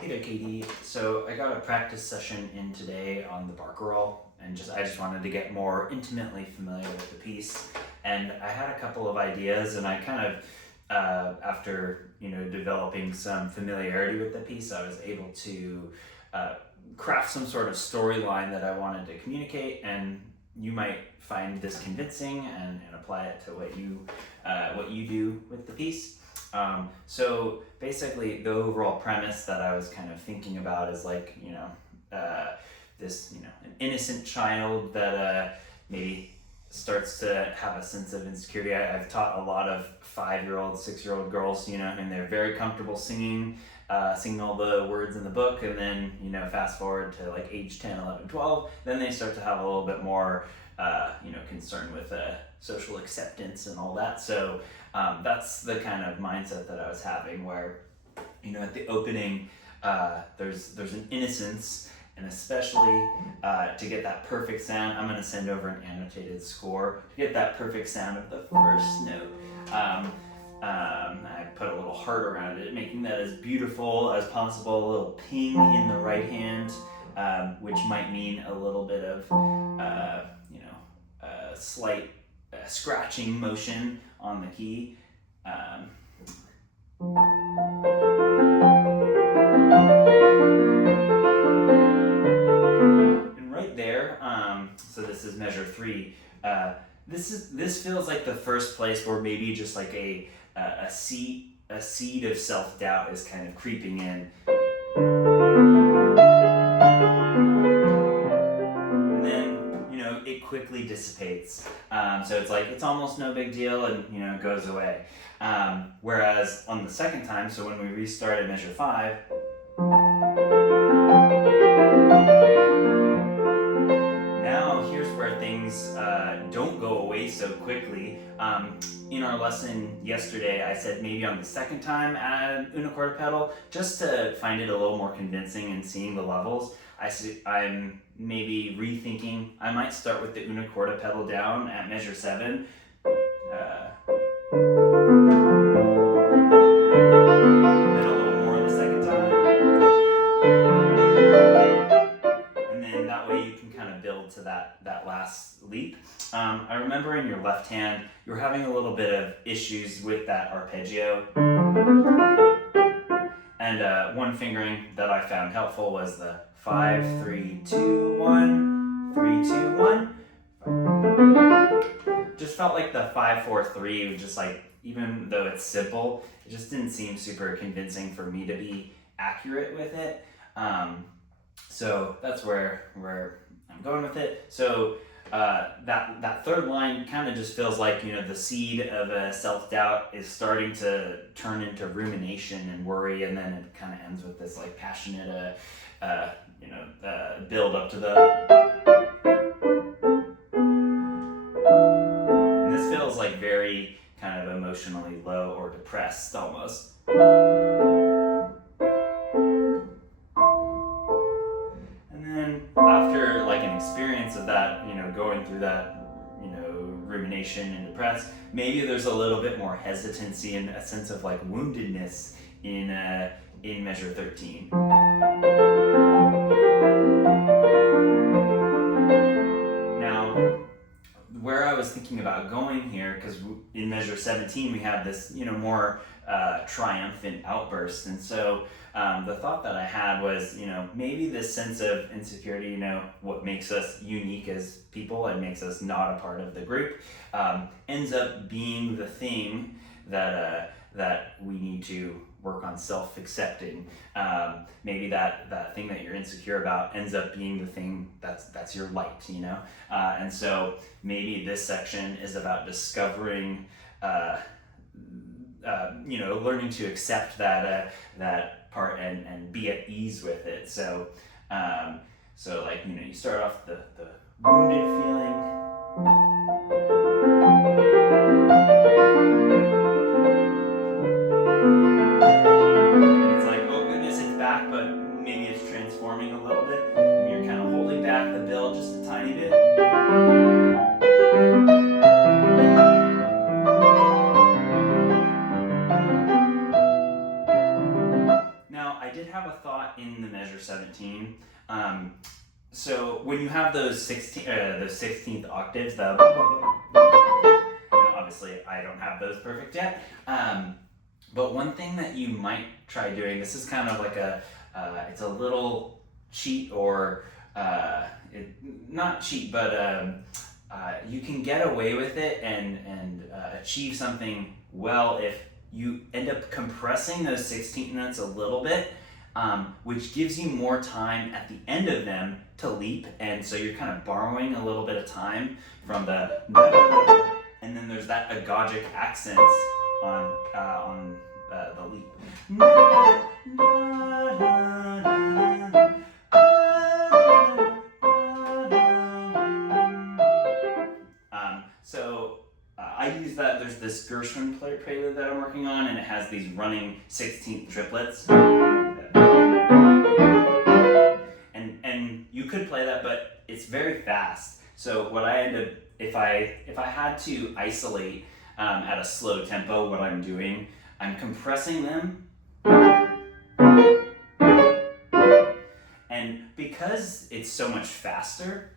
Hey there, Katie. So I got a practice session in today on the Barcarole, and I just wanted to get more intimately familiar with the piece. And I had a couple of ideas, and I kind of, after developing some familiarity with the piece, I was able to uh, craft some sort of storyline that I wanted to communicate. And you might find this convincing and apply it to what you do with the piece. So basically, the overall premise that I was kind of thinking about is like, this, an innocent child that maybe starts to have a sense of insecurity. I've taught a lot of 5-year-old, 6-year-old girls, and they're very comfortable singing all the words in the book, and then, fast forward to like age 10, 11, 12, then they start to have a little bit more, concern with social acceptance and all that. So that's the kind of mindset that I was having where, at the opening, there's an innocence, and especially to get that perfect sound, I'm going to send over an annotated score to get that perfect sound of the first note. I put a little heart around it, making that as beautiful as possible, a little ping in the right hand, which might mean a little bit of, slight scratching motion on the key. And right there, so this is measure 3. This feels like the first place where maybe just like a seed of self-doubt is kind of creeping in. And then, it quickly dissipates. So it's like, it's almost no big deal, and, it goes away. Whereas on the second time, so when we restarted measure 5, now here's where things don't go away so quickly. In our lesson yesterday, I said maybe on the second time add una quarta pedal, just to find it a little more convincing and seeing the levels. I'm maybe rethinking, I might start with the una quarta pedal down at measure 7. Then a little more the second time. And then that way you can kind of build to that last leap. I remember in your left hand, you were having a little bit of issues with that arpeggio. And one fingering that I found helpful was the 5, 3, 2, 1, 3, 2, 1. Just felt like the 5, 4, 3 was just like, even though it's simple, it just didn't seem super convincing for me to be accurate with it. So that's where I'm going with it. So that third line kind of just feels like, the seed of self-doubt is starting to turn into rumination and worry, and then it kind of ends with this like passionate build up to the. And this feels like very kind of emotionally low or depressed almost. After like an experience of that, going through that, rumination and depressed, maybe there's a little bit more hesitancy and a sense of like woundedness in measure 13. Now, where I was thinking about going here, because in measure 17 we have this, more triumphant outburst, and so the thought that I had was, maybe this sense of insecurity, what makes us unique as people and makes us not a part of the group, ends up being the thing that we need to work on self-accepting. Maybe that thing that you're insecure about ends up being the thing that's your light, and so maybe this section is about discovering, learning to accept that part and be at ease with it. So like, you start off the wounded feeling. And it's like, oh goodness, it's back, but maybe it's transforming a little bit, and you're kind of holding back the build just a tiny bit. Now, I did have a thought in the measure 17. So when you have those 16th octaves, obviously I don't have those perfect yet. But one thing that you might try doing, this is kind of like it's a little cheat, or not cheat, but you can get away with it and achieve something well if you end up compressing those 16th notes a little bit, which gives you more time at the end of them to leap, and so you're kind of borrowing a little bit of time from the, and then there's that agogic accents on the leap. I use that. There's this Gershwin prelude that I'm working on, and it has these running 16th triplets. And you could play that, but it's very fast. So what I end up, if I had to isolate at a slow tempo, what I'm doing, I'm compressing them. And because it's so much faster,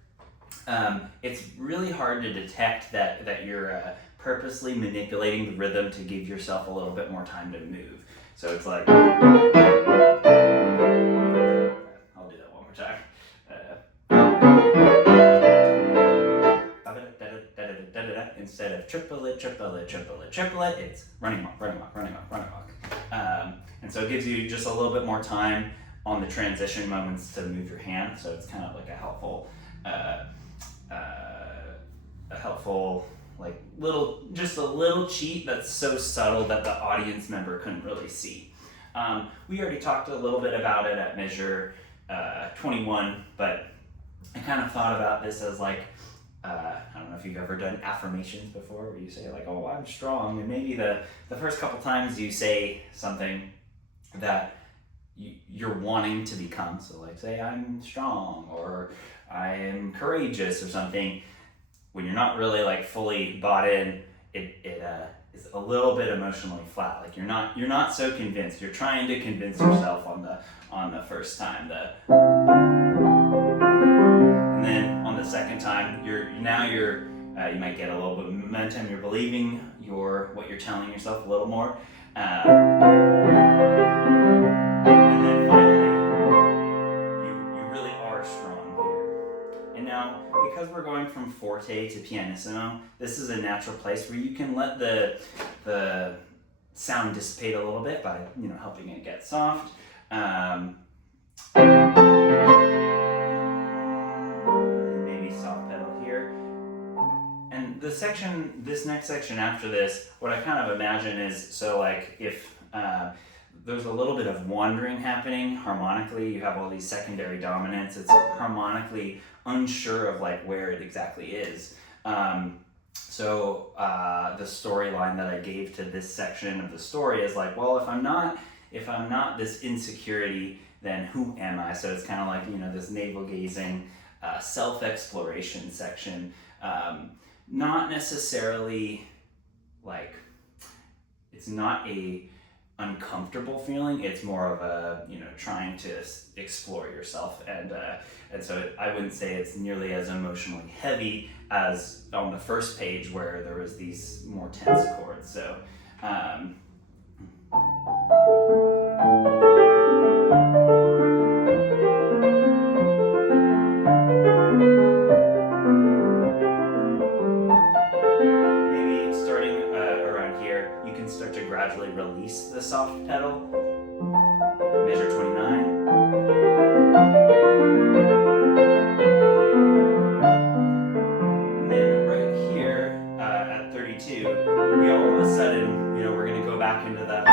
it's really hard to detect that you're purposely manipulating the rhythm to give yourself a little bit more time to move. So it's like, I'll do that one more time. Instead of triplet, triplet, triplet, triplet, it's running walk, running walk, running walk, running walk. And so it gives you just a little bit more time on the transition moments to move your hand. So it's kind of like a helpful like just a little cheat that's so subtle that the audience member couldn't really see. We already talked a little bit about it at measure 21, but I kind of thought about this as like, I don't know if you've ever done affirmations before, where you say like, oh, I'm strong, and maybe the first couple times you say something that you're wanting to become. So like, say I'm strong, or I am courageous, or something. When you're not really like fully bought in, it is a little bit emotionally flat. Like you're not so convinced. You're trying to convince yourself on the first time. And then on the second time, you might get a little bit of momentum. You're believing what you're telling yourself a little more. And then finally, you really are strong here. And now, because we're going from forte to pianissimo, this is a natural place where you can let the sound dissipate a little bit by helping it get soft. Maybe soft pedal here. And this next section after this, what I kind of imagine is, so like if there's a little bit of wandering happening harmonically, you have all these secondary dominants, it's harmonically unsure of like where it exactly is. So the storyline that I gave to this section of the story is like, well, if I'm not this insecurity, then who am I? So it's kind of like, this navel-gazing, self-exploration section. Not necessarily like, it's not a uncomfortable feeling. It's more of a, trying to explore yourself. And so I wouldn't say it's nearly as emotionally heavy as on the first page where there was these more tense chords. So, maybe starting around here, you can start to gradually release the soft pedal. Measure 29. And then right here at 32, we all of a sudden, we're going to go back into that.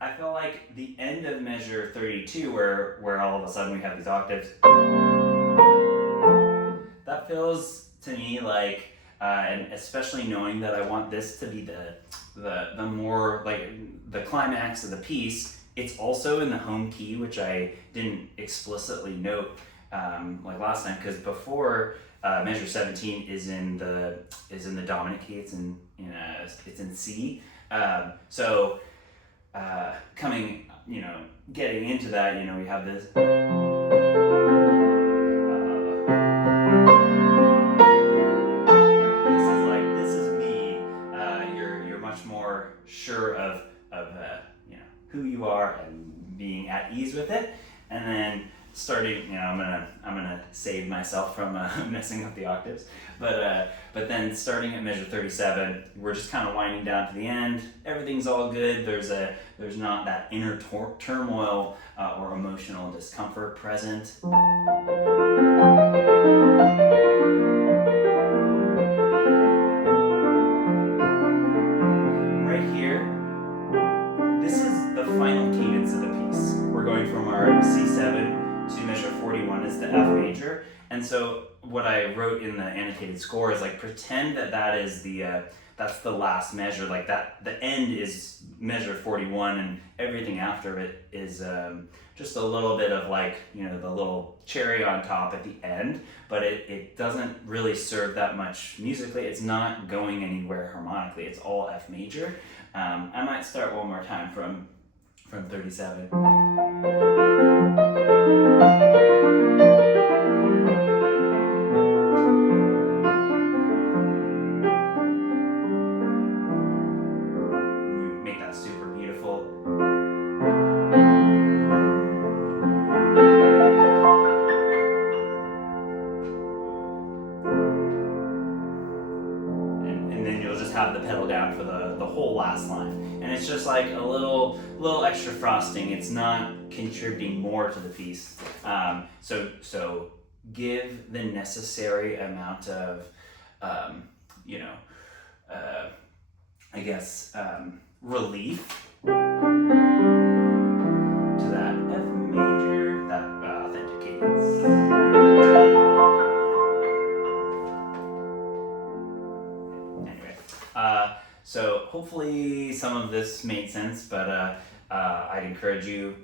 I feel like the end of measure 32, where all of a sudden we have these octaves, that feels to me like, and especially knowing that I want this to be the more like the climax of the piece, it's also in the home key, which I didn't explicitly note like last time, because before measure 17 is in the dominant key. It's in C. So getting into that, you know, we have this. This is me. You're much more sure of you know, who you are and being at ease with it, and then starting, you know, I'm gonna save myself from messing up the octaves, but then starting at measure 37, we're just kind of winding down to the end. Everything's all good. There's not that inner turmoil or emotional discomfort present. Right here, this is the final cadence of the piece. We're going from our C7 to measure 41 is the F major, and so what I wrote in the annotated score is like, pretend that is that's the last measure, like that the end is measure 41 and everything after it is just a little bit of, like, you know, the little cherry on top at the end, but it doesn't really serve that much musically. It's not going anywhere harmonically. It's all F major. I might start one more time from 37. Make that super beautiful. And then you'll just have the pedal down for the whole last line. And it's just like a little extra frosting. It's not contributing more to the piece. So give the necessary amount of, you know, I guess, relief to that F major, that authentic cadence. Anyway, so hopefully some of this made sense, but I'd encourage you,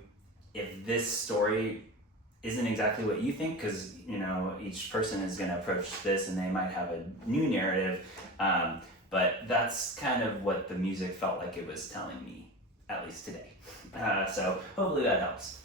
if this story isn't exactly what you think, because, you know, each person is going to approach this and they might have a new narrative, but that's kind of what the music felt like it was telling me, at least today. So hopefully that helps.